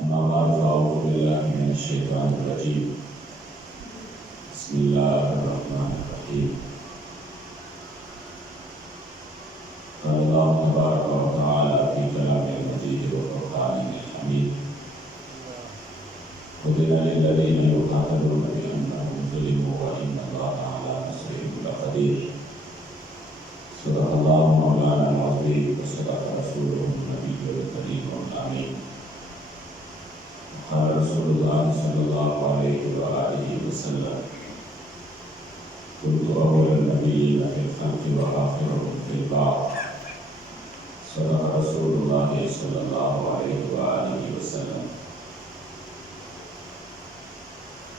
أما بعد فأعوذ بالله من الشيطان الرجيم. بسم الله الرحمن الرحيم. قال الله تبارك وتعالى في كلامه المجيد وفرقانه الحميد: أذن للذين يقاتلون بأنهم ظلموا وإن الله على نصرهم لقدير. صدق الله مولانا العظيم وصدق رسوله النبي الكريم الأمين. قال رسول الله صلى الله عليه وآله وسلم: كنت أول النبيين في الخلق وآخرهم في البعث. صدق رسول الله صلى الله عليه وآله وسلم.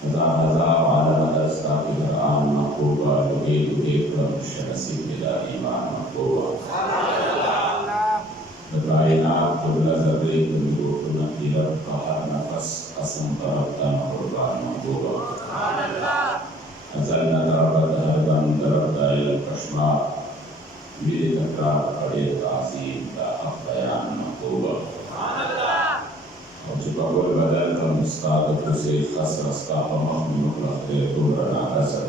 هذا على مدى القرآن مقبولا يريد ذكر الشمس بلا إيمان مقبولا. بدأنا كل ذريت يوحنا إلى القهر نفس قسم ضربتنا قربان مقبولا. أزلنا ضربت إلى الكشماء بذكر قرية عظيم لا أخبيان مقبولا. وجبه البدل كمستعد تسير خسر استقامة من مخلق دورنا أسر.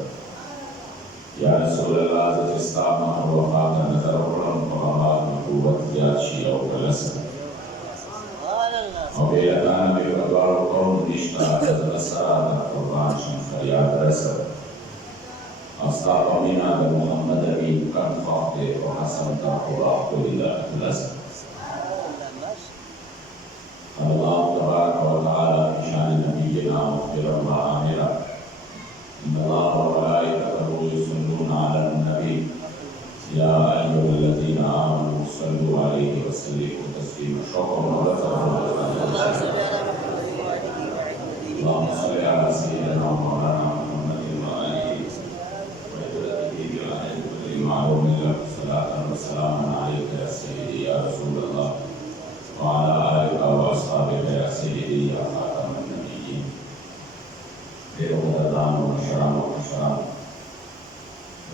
يا رسول الله تستعمل وفاة نظر ولم تغمار نبوة ياتشي أو كلسر. وبيلتان بفضل قوم نشتا تتبسر على قربان شنخريات رسر. أصدق منا بمحمد أمين كان فاقه وحسن تقوى إلى أتلسر. الله تبارك وتعالى في شان نبينا مخبرا وآمرا: إن الله وملائكته يصلون على النبي يا أيها الذين آمنوا صلوا عليه وسلموا تسليما. شكرا اللهم صل على سيدنا مولانا محمد وآله وصحبه المعلوم له صلاة وسلاما عليك يا سيدي يا رسول الله وعلى آلك وأصحابك يا سيدي يا خاتم النبيين. بإرادان ومشرام ومشرام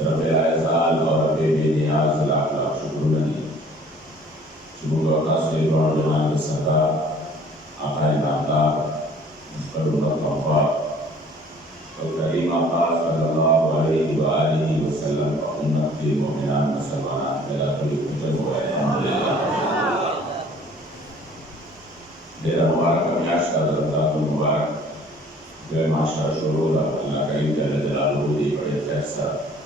رب العزال ورب بنياز الأخلاق شكرني. Semoga kasih luar dengan beserta akan datang sepenuhnya tanpa Al-Karimah sallallahu alaihi wa alihi wasallam wa ummati mu'minan sallallahu alaihi wa alhamdulillah. Dalam mubarak kami asyar dan mubarak dari masyarakat syurula Allah karim dan lalu di perjasa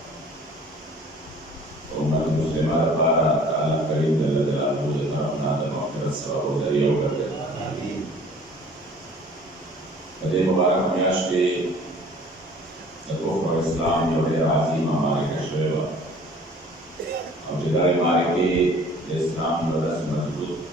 umat muslimah para Allah karim dan lalu di tarafna dan maghfirah sahabat dari awal dari mubarak kami asyar satu Islam yang berarti mari kesyaiwa dari mari Islam berasal dari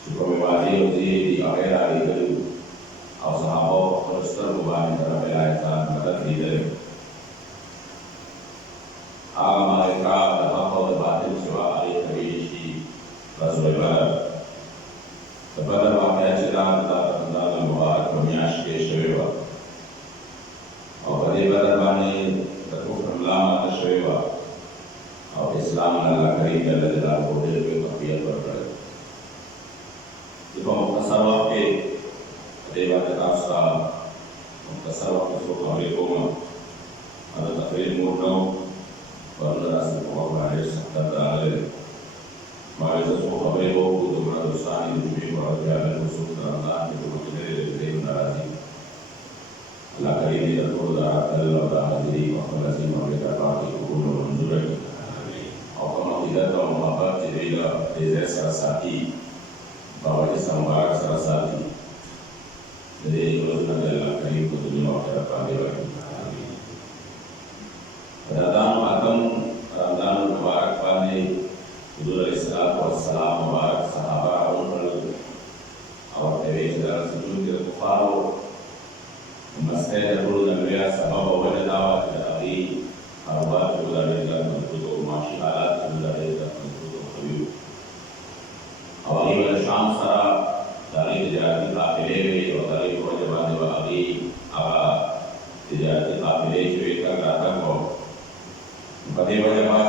Supermewadi di akhir hari itu, awal terus terbuat dalam wilayah mata tidak. Agama mereka dapat berbatin soal tradisi Rasulullah. Kepada wakil cerita tentang membuat penyias kesewa. Awal ibadah bani terkufur lama kesewa. Awal Islam adalah kerja dalam bodil berkafir berbagai. Jika muhtasarah ke dewan tetapsa muhtasarah ke sokari koma ada takrir murno pada rasa pengorbanan sekadar mari sokari koma untuk berdosani demi berjalan musuh terang itu menjadi dari narasi Allah karim dan Qur'an Allah bahadiri makhlasi mereka bagi hukum menjurah atau tidak tahu apa tidak desa sati bahwa Islam barak salah satu jadi kalau sudah dalam kayu kutunya waktu pagi lagi pada tahun akan Ramadan mubarak pada Hudul Islam wassalam mubarak sahabat umur Syed كل الأنبياء سبب وجد دعوة أبي أربعة وذلك المنطوق وماشي حالات وذلك المنطوق وخبير أبي الشام سرا ذلك تجارة قافلة وذلك وجبان وأبي أبا تجارة قافلة شوي كذا كذا بدي وجبات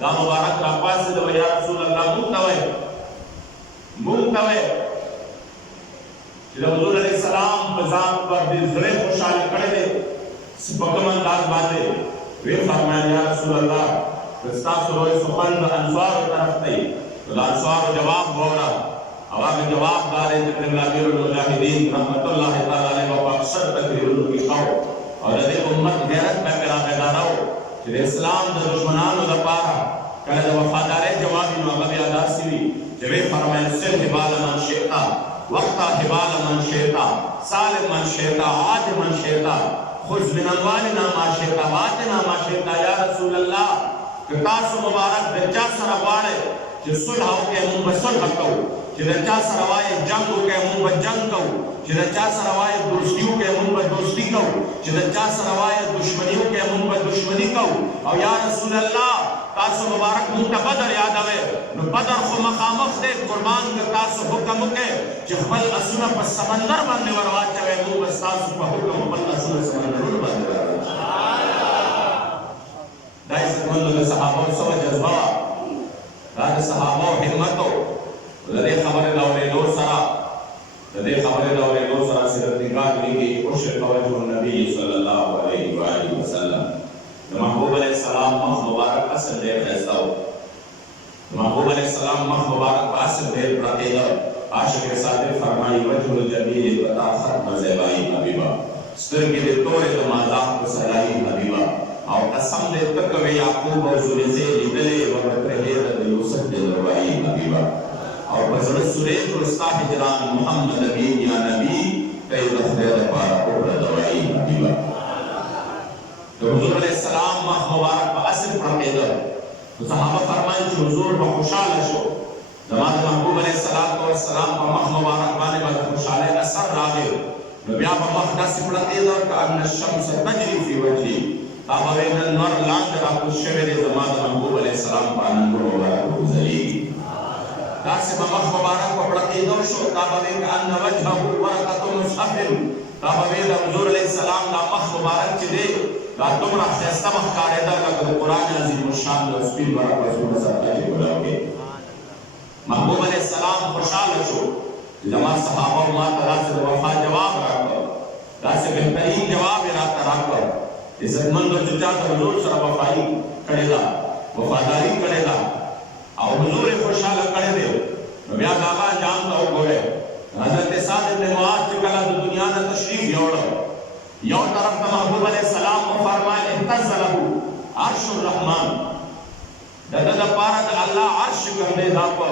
دا مبارک را پاسې د یا رسول الله مونږ ته وایي چې د حضور علیه السلام په ځان باندې زړه خوشحاله کړی دی په کوم انداز باندې وی فرمایل یا رسول الله ستاسو روی سخن د انصارو طرف ته د انصارو جواب وره او هغه جواب دا دی چې امیر المجاهدین رحمت الله تعالی علیه په اکثر تقریرونو کې کاوه او د دې امت غیرت په پیغامبرانو چې د اسلام د دشمنانو لپاره کله د وفادارۍ جواب نو هغه بیا داسې وي چې وی فرمایل سل حبال من شئتا وقتا حبال من شئتا سالم من شئتا عاد من شئتا خذ من اموالنا ما شئتا واتنا ما شئتا یا رسول الله که تاسو مبارک د چا سره غواړئ چې صلح وکړئ موږ به صلح کوو چې د چا سره وایي جنګ وکړئ موږ به جنګ کوو چې د چا سره وایي دوستي وکړئ موږ به دوستي کوو چې د چا سره وایي دشمني وکړئ موږ به دشمني کوو او یا رسول الله تاسو مبارک موږ ته بدر یادوئ نو بدر خو مخامخ دی قربان که تاسو حکم وکړئ چې خپل اسونه په سمندر باندې ور واچوئ موږ به ستاسو په حکم خپل اسونه سمندرونو باندې ور دا عزتمندو د صحابو سوه جذبه وه دا د صحابو همت و د دې خبرې د اورېدو سره سیرت نگاه لیکي اشرق وجه النبي صلی الله علیه وآله وسلم د محبوب علیه السلام مخ مبارک اصل ډېر ښایسته و د محبوب علیه السلام مخ مبارک په اصل ډېر پرتېده عاشق صادق فرمایي وجه الجمیل بتا ختم زیبایي حبیبه سترګې دې تورې د مازاح په سلایي حبیبه او قسم دې تکوي یعقوب او زلیخا لیدلې وبترهې د یوسف دې دروایي حبیبه او بزړه سورې پرستا هجران محمد امین یا نبی کای د خدای لپاره اوپر دوایي حبیبه د حضور علیه السلام مخ مبارک په اصل پرتېده صحابه فرمایي چې حضور به خوشحاله شو زما د محبوب علیه السلام په مخ مبارک باندې به خوشحالۍ اثر راغی نو بیا به مخ داسې پرتېده کأن الشمس تجري فی وجهي تا به وایي نن نور لاندې راکوز شوی دی زما د محبوب علیه السلام په اننګو مبارک وځلېږي داسې به مخ مبارک په پړقېدو شو تا به وایي کأن وجهه ورقة مصحف تا به وایي د حضور علیه السلام دا مخ مبارک چې دی دا دومره ښایسته به ښکارېده لکه د قرآن عظیم الشان د سپین ورق رسول سره چې ګلاب کې محبوب علیه السلام خوشحاله شو چې زما صحابه ما ته داسې د وفا جواب راکړ داسې بهترین جواب یې راته راکړ عزتمندو چې چا د حضور سره وفایي کړې ده وفاداري کړې ده او حضور یې خوشحاله کړی دی نو بیا د هغه انجام ته وګورئ حضرت سعد بن معاذ چې کله د دنیا نه تشریف یوړ یو طرف ته محبوب علیه السلام وفرمایل اهتز له عرش الرحمن د ده دپاره د الله عرش ګرځېدا په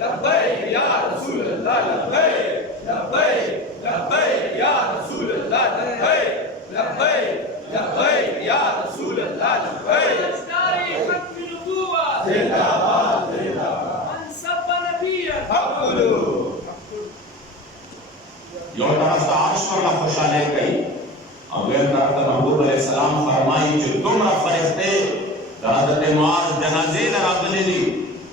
لبيك يا رسول الله لبيك لبيك لبيك يا رسول الله لبيك لبيك لبيك يا رسول الله لبيك تاريخ حق النبوة زنداباد زنداباد من سب نبيا حقلو یو طرف ته عرش ورله خوشحالۍ کوي او دویم طرف ته محبوب علیه السلام فرمایي چې دومره فرښتې د حضرت معاذ جنازې نه راغلي دي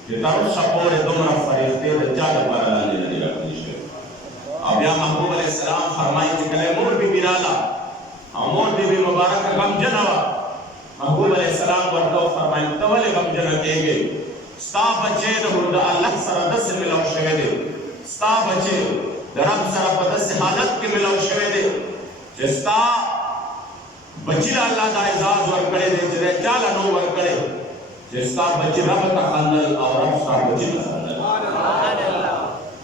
چې تر اوسه پورې دومره فرښتې د چا لپاره لاندې نه دي راغلي شوي او بیا محبوب علیه السلام فرمایي چې کله مور بیبي راله او مور بیبي مبارکه غمجنه وه محبوب علیه السلام ورته وفرمایل ته ولې غمجنه کېږې ستا بچی د الله سره داسې ملو شوی دی ستا بچی د رب سره په داسې حالت کې ملو شوی دی چې ستا بچی له الله دا اعزاز ورکړی دی چې دی چا له نو ورکړی چې ستا بچی رب ته خندل او رب ستا بچی ته خندل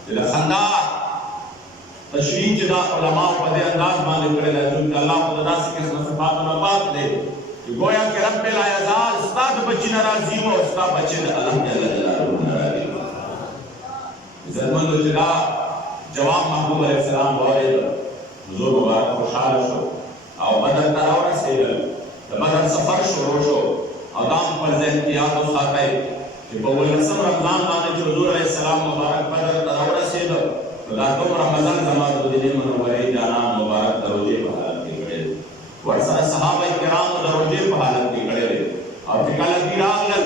چې د خندا تشریح چې دا علماو په دې انداز باندې کړی دی چې الله خو د داسې قسمه صفاتو نه پاک دی چې گویا کې رب الاعزاز ستا د بچی نه راضي و او ستا بچی د الله جل جلاله نه راضي و عزتمندو چې دا جواب محبوب علیه السلام واورېد حضور مبارک خوشحاله شو او بدر ته راورسېدل د بدر سفر شروع شو او دا هم خپل ذهن کې یاد وساتئ چې په 19 رمضان باندې چې حضور علیه السلام مبارک بدر ته راورسېد نو دا دومره مزل زما د مدینې منورې جانان مبارک د روژې په حالت کې کړی دی ورسره صحابه کرامو د روژې په حالت کې کړی دی او چې کله دوی راغلل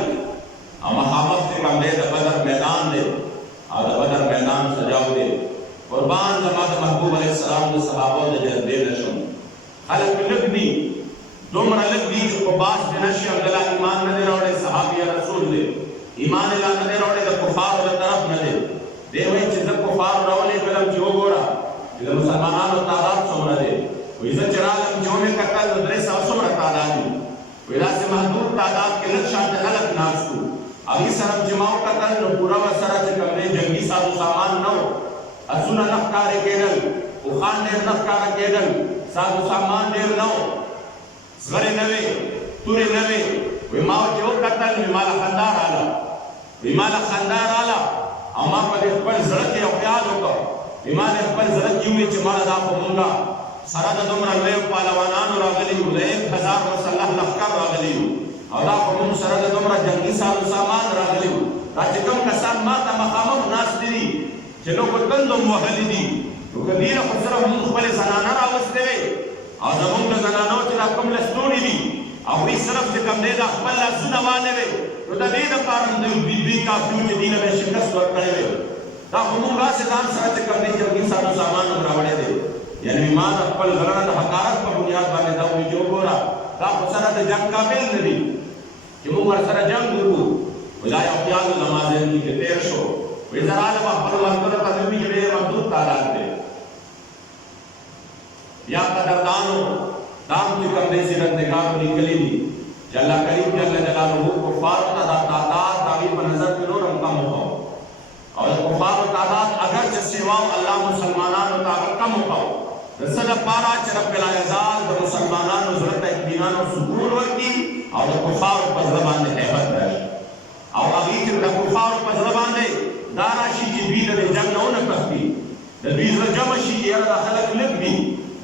او مخامخ چې کوم دی د بدر میدان دی او د بدر میدان سجاو دی قربان زما د محبوب علیه السلام د صحابو د جذبې نه شم خلق لگ دی دومره لگ دی چې په باس د نشي عبدالله ایمان نه دی راوړی صحابي رسول دی ایمان لا نه دی راوړی د کفارو له طرف نه دی دی وایي چې زه کفارو راولې کړم چې وګوره چې د مسلمانانو تعداد څومره دی وایي زه چې رالم چې ومې کتل د 300 څومره تعداد دي وایي داسې محدود تعداد کې لږ شانته خلک ناست وو هغې سره چې ما وکتل نو پوره ورسره چې کوم دی جنګي سازو سامان نه و اسونه نه ښکارې کېدل اوښان ډېر نه ښکاره کېدل سازو سامان ډېر نه و زغرې نه وې تورې نه وې وایي ما چې وکتل وایي ما له خندا راغله وایي ما له خندا راغله او ما په دې خپل زړه کې یو خیال وکړ وایي ما دې خپل زړه کې وویل چې ما دا خو مونږه سره د دومره لویو پهلوانانو راغلي یو د 1000 مسلح لښکر راغلي یو او دا خو مونږ سره د دومره جنګي سازو سامان راغلي وو دا چې کوم کسان ما ته مخامخ ناست دي چې نو په تندو مو وهلي دي نو که دې نه خو صرف مونږ خپلې زنانه راوستې وې او زمونږ د زنانو چې دا کوم لستوڼي دي او دوی صرف چې کوم دی دا خپل لاسونه وانه وې نو د دې دپاره دوی کافي وو چې دوی له به شکست ورکړی وې دا خو مونږ هسې ځان سره چې کوم دی جنګي سازو سامان هم راوړی دی یعنې ما د خپل زړه د حقارت په بنیاد باندې دا وایي چې وګوره دا خو سره د جنګ قابل نه دي چې موږ ورسره جنګ وکړو وایي دا یو خیال زما ذهن کې تېر شو وایي زه رالم خپلو ملګرو ته مې چې ډېر محدود تعداد دی یا قدردانو دا هم چې کوم دی سیرت نګارو لیکلي دي چې الله کریم جل جلاله کفارو ته دا تعداد د هغوی په نظر کې نور هم کم وکړو او د کفارو تعداد اگر چې سیوا الله مسلمانانو ته هغه کم وکړو د څه لپاره چې رب العزت د مسلمانانو زړه ته اطمینان او سکون ورکړي او د کفارو په زړه باندې هیبت راشي او هغوی چې د کفارو په زړه باندې دا راشي چې دوی د جنګ نه ونه تښتي د دوی زړه جمع شي چې یاره دا خلک لږ دي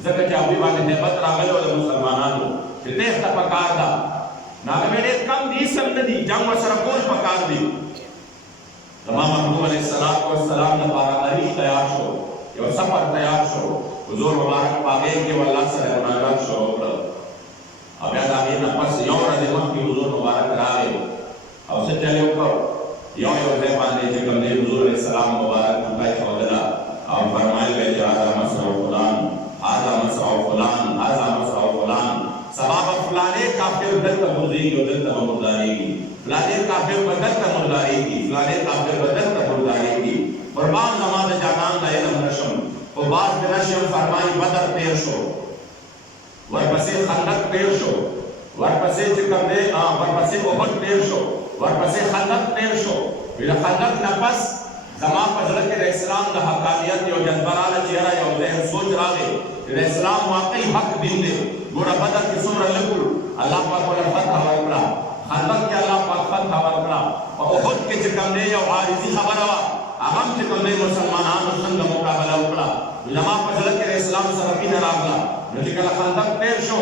ځکه چې هغوی باندې هیبت راغلی و د مسلمانانو چې تېښته پکار ده نو هغه بیا ډېر کم دي هېڅ هم نه دي جنګ ورسره کول پکار دي زما محبوب علیه السلام لپاره عریش تیار شو یو سفر تیار شو حضور مبارک په هغې کې والله سره مناجات شروع کړل او بیا د هغې نه پس یو ورځې مخکې حضور مبارک راغی او څه چل یې وکړ یو ځای باندې چې کوم دی حضور علیه السلام مبارک ټوټه یې ښودله او فرمایل به چې هذا مسرع فلان هذا مسرع فلان هذا مسرع فلان سبا به فلانې کافر دلته غورځېږي او دلته به مردارېږي فلانې کافر به دلته مردارېږي فلانې کافر به دلته مردارېږي قربان زما د جانان د علم نشم خو باز د نشم فرمایي بدر تېر شو ورپسې خندق تېر شو ورپسې چې کوم دی ورپسې احد تېر شو ورپسې خندق تېر شو د خندق نه پس زما په زړه کې د اسلام د حقانیت یو جذبه راغله چې یاره یو ذهن سوچ راغی چې د اسلام واقعي حق دین دی ګوره بدر کې څومره لږ وو الله پاک ورته فتح ورکړه خندق کې الله پاک فتح ورکړه په احد کې چې کوم دی یو عارضي خبره وه هغه هم چې کوم دی مسلمانانو څنګه مقابله وکړه زما په زړه کې د اسلام سره مینه راغله نو چې کله خندق تېر شو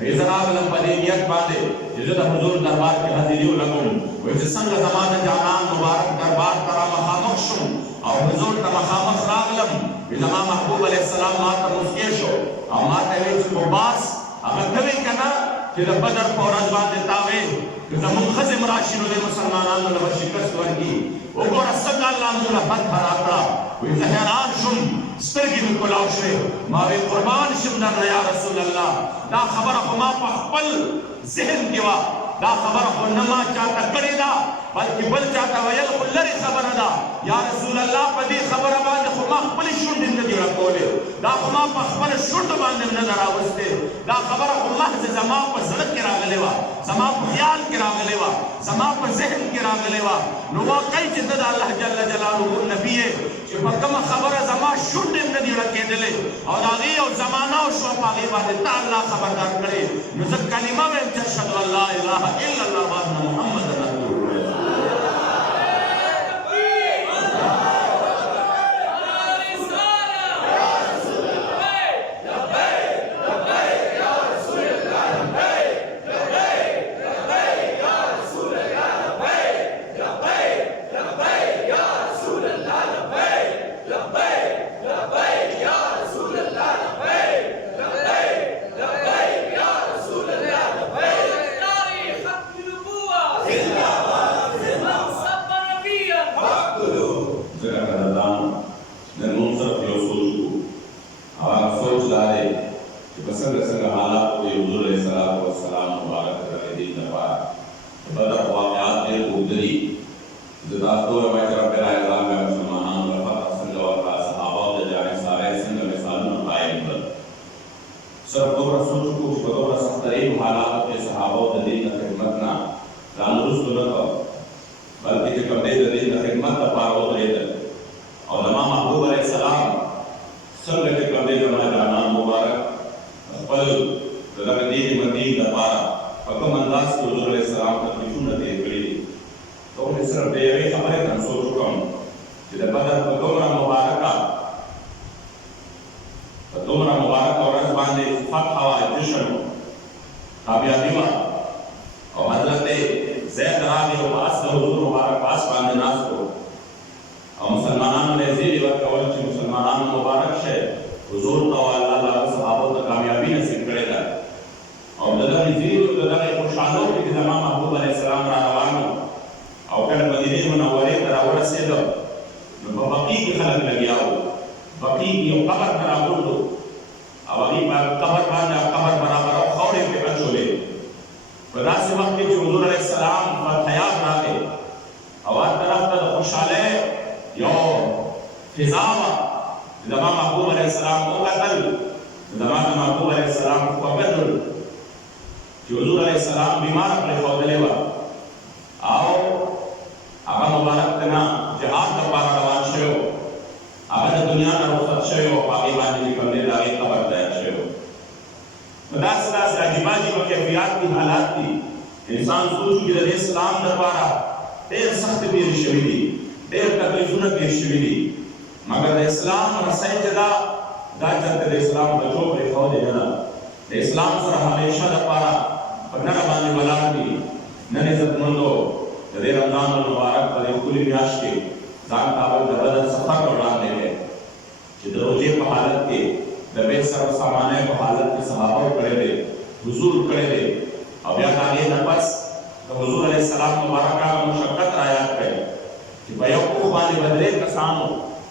نو زه راغلم په دې نیت باندې چې زه د حضور دربار کې حاضري ولګوم وایي چې څنګه زما د جانان مبارک دربار ته را مخامخ شوم او حضور ته مخامخ راغلم وایي زما محبوب علیه السلام ما ته مسکې شو او ما ته ویل چې باس هغه ته وایي که نه چې د بدر په ورځ باندې تا ویل که زموږ ښځې هم راشي نو د مسلمانانو له به شکست ورکړي وګوره څنګه الله موږ له فتح راکړه وایي زه حیران شوم سترګې مې کلاو شوې ما وی قربان شم درنه یا رسول الله دا خبره خو ما په خپل ذهن کې وه دا خبره خو نه ما چاته کړې ده بلکې بل چاته ویل خو لرې خبره ده یا رسول الله په دې خبره باندې خو ما خپلې شونډې نه دي راکولې دا خو ما په خپله شونډو باندې هم نه ده راوستې دا خبره خو محض زما په زړه کې راغلې وه زما په خیال کې راغلې وه زما په ذهن کې راغلې وه نو واقعي چې ته د الله جل جلاله نبي یې چې په کومه خبره زما شونډې هم نه دي ورکېدلې او د هغې یو زمانه وشوه په هغې باندې تا الله خبردار کړې نو زه کلمه وایم چې اشهد ان لا اله الا الله وان محمد رسول الله تاريخ ختم النبوة څنګه حالات وي حضور علیه الصلاة والسلام مبارک د دین لپاره بدر واقعات ډېر اوږده دي زه تاسو ته وایم چې رب العالمین بیا مسلمانانو له فتح څنګه ورکړه صحابه د جاري صالح څنګه مثالونه قایم کړل صرف دومره سوچ وکړو چې په دومره سخترینو حالاتو کې صحابو د دین د خدمت نه ځان وروسته نه کړ بلکې چې کوم دی د دین د خدمت لپاره ودرېدل او د ما محبوب علیه السلام څنګه چې کوم دی زما جانان مبارک خپل د دغه دین مدین لپاره په کوم انداز کې حضور علیه السلام تکلیفونه تېر کړي دي ته ولې صرف د یوې خبرې ته سوچ وکړم چې د بدر په دومره مبارکه ورځ باندې فتح او جشن کامیابي وه او حضرت زید راغی او په اس د حضور مبارک په اس باندې ناست و او مسلمانانو له زیری ورکول چې مسلمانانو مبارک شي حضور ته او الله تعالی صحابو ته کامیابي نصیب کړې ده او د دغې زیرو د دغې خوشحالو کې چې زما محبوب علیه السلام را روان و او کله مدینې منورې ته راورسېده نو په بقیع کې خلک لګیا وو بقیع کې یو قبر ته راغونډ و او هغې په قبر باندې قبر برابر او خاورې پرې اچولې په داسې وخت کې چې حضور علیه السلام فتحیاب راغی او هر طرف ته د خوشحالۍ یو فضا وه زما محبوب علیه السلام وکتل زما د محبوب علیه السلام وکتل چې حضور علیه السلام بیماره پرېښودلې وه او هغه مبارک ته نه جهاد لپاره روان شوی و هغه د دنیا نه رخصت شوی و په هغې باندې چې کوم دی د هغې قبر تیار شوی و نو داسې عجیبه عجیبه کیفیات دي حالات دي انسان سوچ وکړي د دې اسلام لپاره ډېر سختې تېرې شوي دي ډېر تکلیفونه تېر شوي دي مګر د اسلام رسۍ چې دا چېرته د اسلام بچو پرېښودې نه ده د اسلام سره همیشه دپاره په نره باندې ولاړ دي نن عزتمندو د دې رمضان المبارک په دې ښکلي میاشت کې ځان کابل د بدر سفر ته وړاندې دی چې د روژې په حالت کې د بې سر سامانۍ په حالت کې صحابه کړی دی حضور کړی دی او بیا د هغې نه پس د حضور علیه السلام مبارک هغه مشقت را یاد کړی چې په یو کوه باندې به 3 کسانو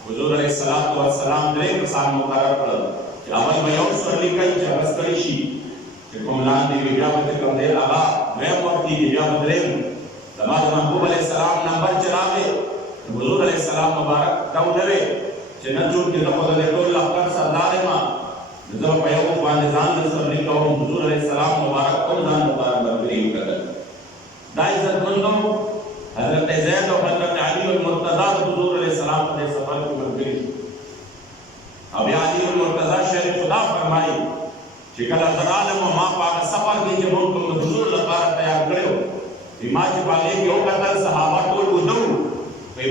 حضور علیه السلام 3 کسان مقرر کړل چې اول به یو سورلي کوي چې هغه ستړي شي چې کوم لاندې وي بیا به چې کوم دی هغه دویم وخت کېږي بیا به درېیم زما د محبوب علیه السلام نمبر چې راغی حضور علیه السلام مبارک ته ونوې چې نه چونکې زه خو د دې ټول لښکر سردار یم نو زه به په یو وخت باندې ځان له سورلي کوم حضور علیه السلام مبارک هم ځان لپاره ملګري وکتل دا عزتمندو حضرت زید او حضرت علي المرتضی د حضور علیه السلام په دې سفر کې ملګري او بیا علي المرتضی شریف خدا فرمایي چې کله زه رالم ما په هغه سفر کې چې موږ کوم د حضور لپاره تیار کړی و ما چې په هغې کې وکتل صحابه ټول وده وو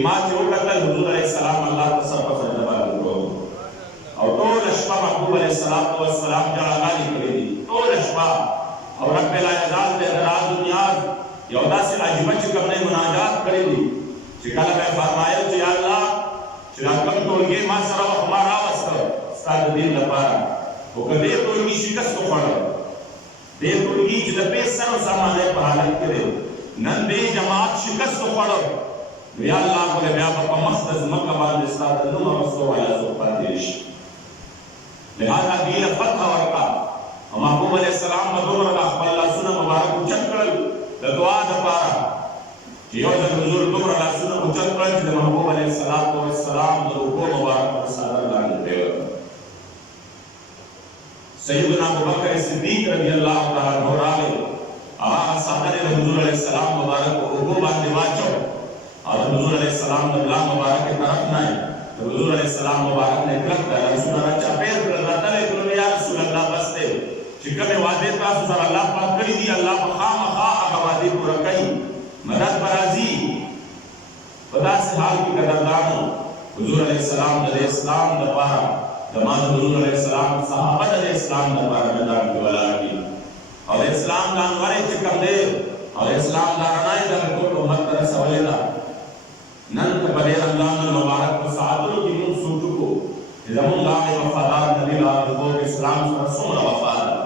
ما چې وکتل حضور علیه السلام الله ته سر په سجده باندې پروت او ټوله شپه محبوب علیه السلام جړاګانې کړې دي ټوله شپه او رب العزت د راز و نیاز یو داسې عجیبه چې کوم دی مناجات کړی دي چې کله به یې فرمایل چې یا الله چې دا کوم ټولګی ما سره وه خو ما راوسته ستا د دین لپاره خو که دې ټولګي شکست وخوړل دې ټولګي چې د بې سر و سامانۍ په حالت کې دی نن دې جماعت شکست وخوړل نو یا الله خو بیا به په مخ د ځمکه باندې ستا د نوم رسو والا څوک پاتې شي لهذا دې له فتح ورکړه او محبوب علیه السلام به دومره د خپل لاسونه مبارک اوچت کړل د دعا دپاره چې یو ځل حضور دومره لاسونه اوچت کړل چې د محبوب علیه السلام د اوږو مبارک په څادر لاندې پرېوتل سیدنا ابوبکر صدیق رضی الله تعالی عنہ راغی هغه څادر یې د حضور علیه السلام مبارک په اوږو باندې واچو او د حضور علیه السلام د ملا مبارک طرف نه د حضور علیه السلام مبارک نه کلک د لاسونه راچاپېر کړل راتلی کړل یا رسول الله بس دی چې کومې وعدې تاسو سره الله پاک کړي دي الله به خامخا هغه وعدې پوره کوي مدد به راځي په داسې حال کې قدردانو حضور علیه السلام د اسلام دپاره زما د حضور علیه السلام صحابه د اسلام دپاره میدان کې ولاړ دي او د اسلام دا انوارې چې کوم دی او د اسلام دا رڼا یې دغه ټول امت ته رسولې ده نن که په دې رمضان المبارک په ساعتونو کې موږ سوچ وکړو چې زموږ هغې وفادار نبي راغلو اسلام سره څومره وفا ده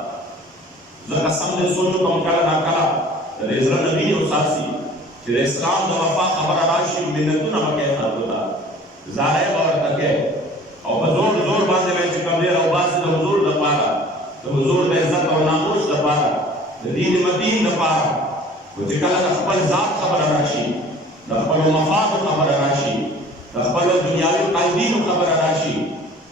زه قسم دې سوچ وکړم کله ناکله د دې زړه نه وینې وساسي چې د اسلام د وفا خبره راشي منتونه به کوې خلکو ته زارۍ به ورته کوې او په زور زور باندې به یې چې کوم دی راوباسي د حضور دپاره د حضور د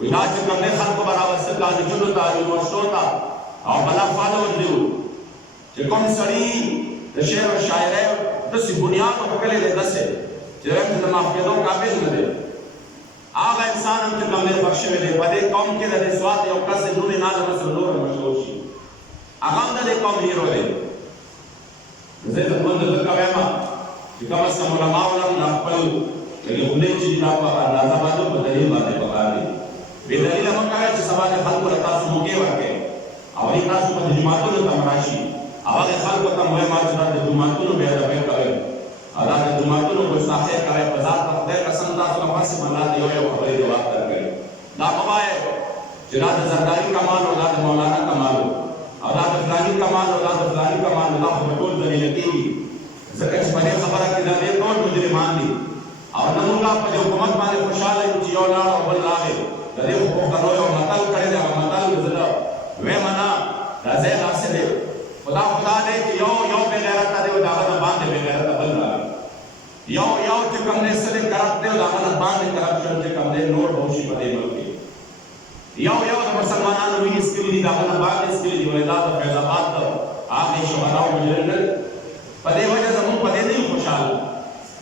ودا چې کوم نه خلکو برابر ستاسو د جنو ته یونیورسيټو ته او بلا فالو ورځو چې کوم سړی د شعر او شاعرۍ د سی بنیاد په کله له دسه چې د مافیدو قابل نه دی هغه انسان چې کوم نه بخښوي دی په دې قوم کې د سواد یو کس نوم نه د مسر نور مشهور شي هغه د قوم هیرو دی زه د مند د کومه چې کوم سم علماء ولهم خپل دغه ولې چې دا په اندازه باندې په دلیل باندې پکاري به دلیل مکه چې سوال خلکو له تاسو موګي ورکه او دې تاسو په جماعتونو تمراشي هغه خلکو ته مو ما چې د جماعتونو به دا په کوي ادا د جماعتونو په صحه کوي په ذات په خدای قسم تاسو له پاسه باندې یو یو خبرې جواب درکړي دا موای چې دا د زرداری کمال او دا د مولانا کمال او دا د فلاني کمال او دا د فلاني کمال الله په ټول ذلیل کېږي ځکه چې په دې خبره کې دا ټول مجرمان دي او نمونږه په حکومت باندې خوشاله یو چې یو لاړ او بل راغی د دې حقوقو یو متل کړی دا متل زړه وې منا راځي تاسو دې خدا دې یو به غیرت دی او دا باندې به غیرت بل راغی یو چې کوم نه سره کرت دی دا باندې کرپشن چې کوم دې نور بوشي په دې ملک یو د مسلمانانو ویني سکري دي دا باندې سکري دی ولدا د فیض آباد د هغه شهداو مجرمن په دې وجه زموږ په دې نه خوشاله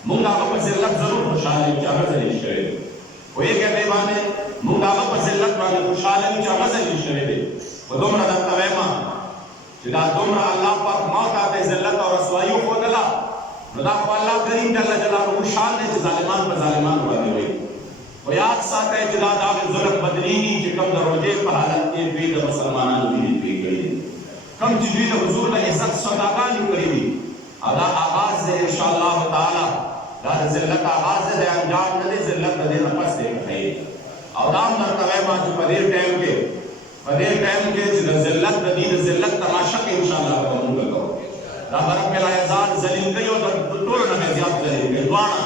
موږ هغه په ذلت ضرور خوشاله یو چې هغه ذلیل شوی وایي کې باندې موږ هغه په ذلت باندې خوشاله یو چې هغه ذلیل شوی دی په دومره درته وایم چې دا دومره الله پاک ما ته ذلت او رسوایی خو دلا نو دا خو الله کریم جل جلاله شان دې ظالمان په ظالمان باندې وایي و یاد ساته چې دا د ظلم بدلیږي چې کوم د روزې په حالت کې دوی د مسلمانانو ویني پیږي کوم چې دوی د حضور د عزت صداقانې کړې دي ادا آغاز دې ان شاء الله تعالی دا ذلت آغاز دې انجام نه ذلت دې نفس دې کوي او دا مرتبه ما چې په دې ټایم کې چې د ذلت د دې ذلت تماشا کې ان شاء الله کوم کوو دا رب العزت ذلیل کوي او ټول نه زیات ذلیل کوي دوانه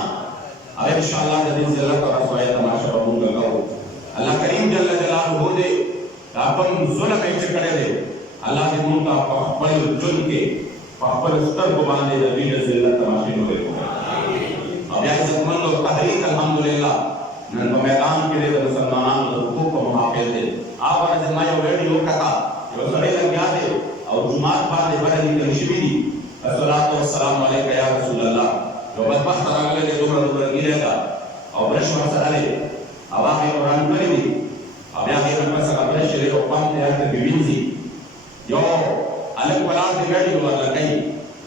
او ان شاء الله د دې ذلت او رسوایی تماشا کوم کوو الله کریم جل جلاله دې دا کوم ظلم یې کړی دی الله دې موږ په خپل ژوند کې په خپل سترګو باندې د دې ذلت تماشا کوي او بیا زموږ له تحریک الحمدلله نن په میدان کې د مسلمانانو د حقوقو محافظ دي هغه د ما یو ویډیو کتا یو سړی لګیا دی او جمعه باندې باندې کلشبي دي الصلاه والسلام علیک یا رسول الله یو بدبخت راغلی دی دومره ګیرېدا او برش ورسره دی او هغه قرآن کړی دی او بیا هغه په څه خبره شری او پام ته راځي وینځي یو الګ ولار دی ویډیو ورلګي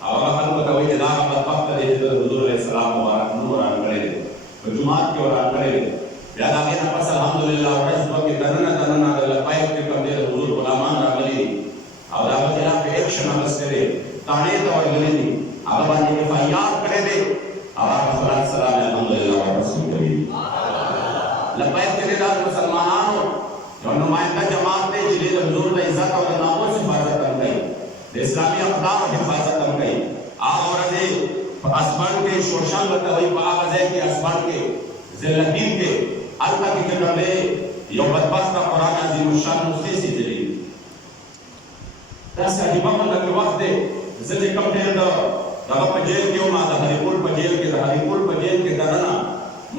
او هغه خلکو ته وایي دا بدبخت دی د حضور علیه السلام مبارک نور قرآن کړی دی په جمعه کې قرآن کړی دی بیا دا هغه په څه الحمدلله ورځ کې دننه د لپای کې کوم دی حضور غلامان راغلي او دا په خلاف اکشن اخیستل تاڼې ته ورغلي دي هغه باندې فیاض کړی دی او هغه سلام الحمدلله ورسول کوي لپای کې دا مسلمانانو یو نمائنده جماعت دی چې د حضور د عزت او د ناموس حفاظت کوي د اسلامي اقدار حفاظت کوي هغه ورته په اسمان کې شوشان وتوي په هغه ځای کې اسمان کې ذلتین کې الله کې کومه یو بدبخت قرآن عظیم الشان مستسی دی دا سړي په موږ کې وخت دی زه کوم ډېر دا په جیل کې ما د هریپور په جیل کې درنه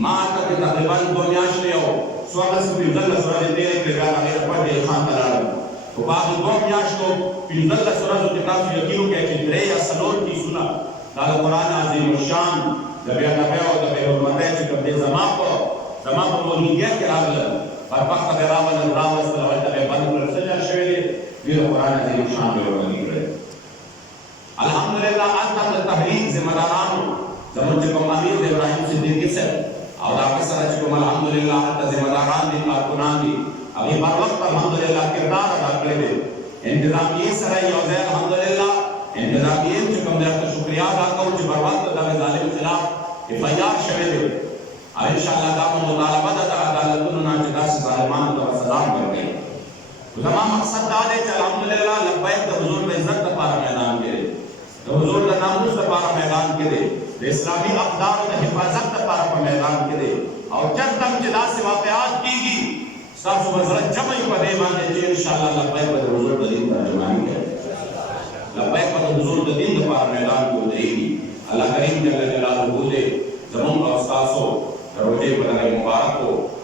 ما ته تقریبا 2 میاشتې یو څوارلس پنځلس ورځې تېرې کړې بیا هغې لپاره دې خان ته لاړم په هغو 2 میاشتو 15 ورځو کې تاسو یقین وکړئ چې 3 یا 4 کیسونه دا د قرآن عظیم الشان د بېادبۍ او د بېحرمتۍ چې کوم دی زما په موجودیت کې راغلل بدبخته به راوستل هلته به بند کړل څه چل شوی دی دوی د قرآن عظیم الشان به ورغلي کړی الحمدلله هلته د تحریک ذمه دارانو زموږ چې کوم امیر د ابراهیم صدیقي صاحب او د هغه سره چې کوم الحمدلله هلته ذمه داران دي کارکنان دي هغې بر وخت الحمدلله کردار ادا کړی دی انتظامیې سره یو ځای الحمدلله انتظامیې چې کوم دی ورته شکریا ادا کوو چې بر وخت د دغه ظالم خلاف FIR شوی دی او انشاءالله دا مطالبه ده د عدالتونو نه چې داسې ظالمانو ته سزا ورکړي زما مقصد دا دی چې الحمدلله لبیک د حضور د عزت لپاره میدان کې دی د حضور د ناموس لپاره میدان کې دی د اسلامي اقدارو د حفاظت لپاره په میدان کې دی او جب تک چې داسې واقعات کېږي ستاسو به زړه جمع وي په دې باندې چې انشاءالله لبیک به د حضور د دین ترجماني کوي لبیک به د حضور د دین لپاره میدان کې ودرېږي الله کریم جل جلاله دې زموږ او ستاسو د روژې په دغه مبارکو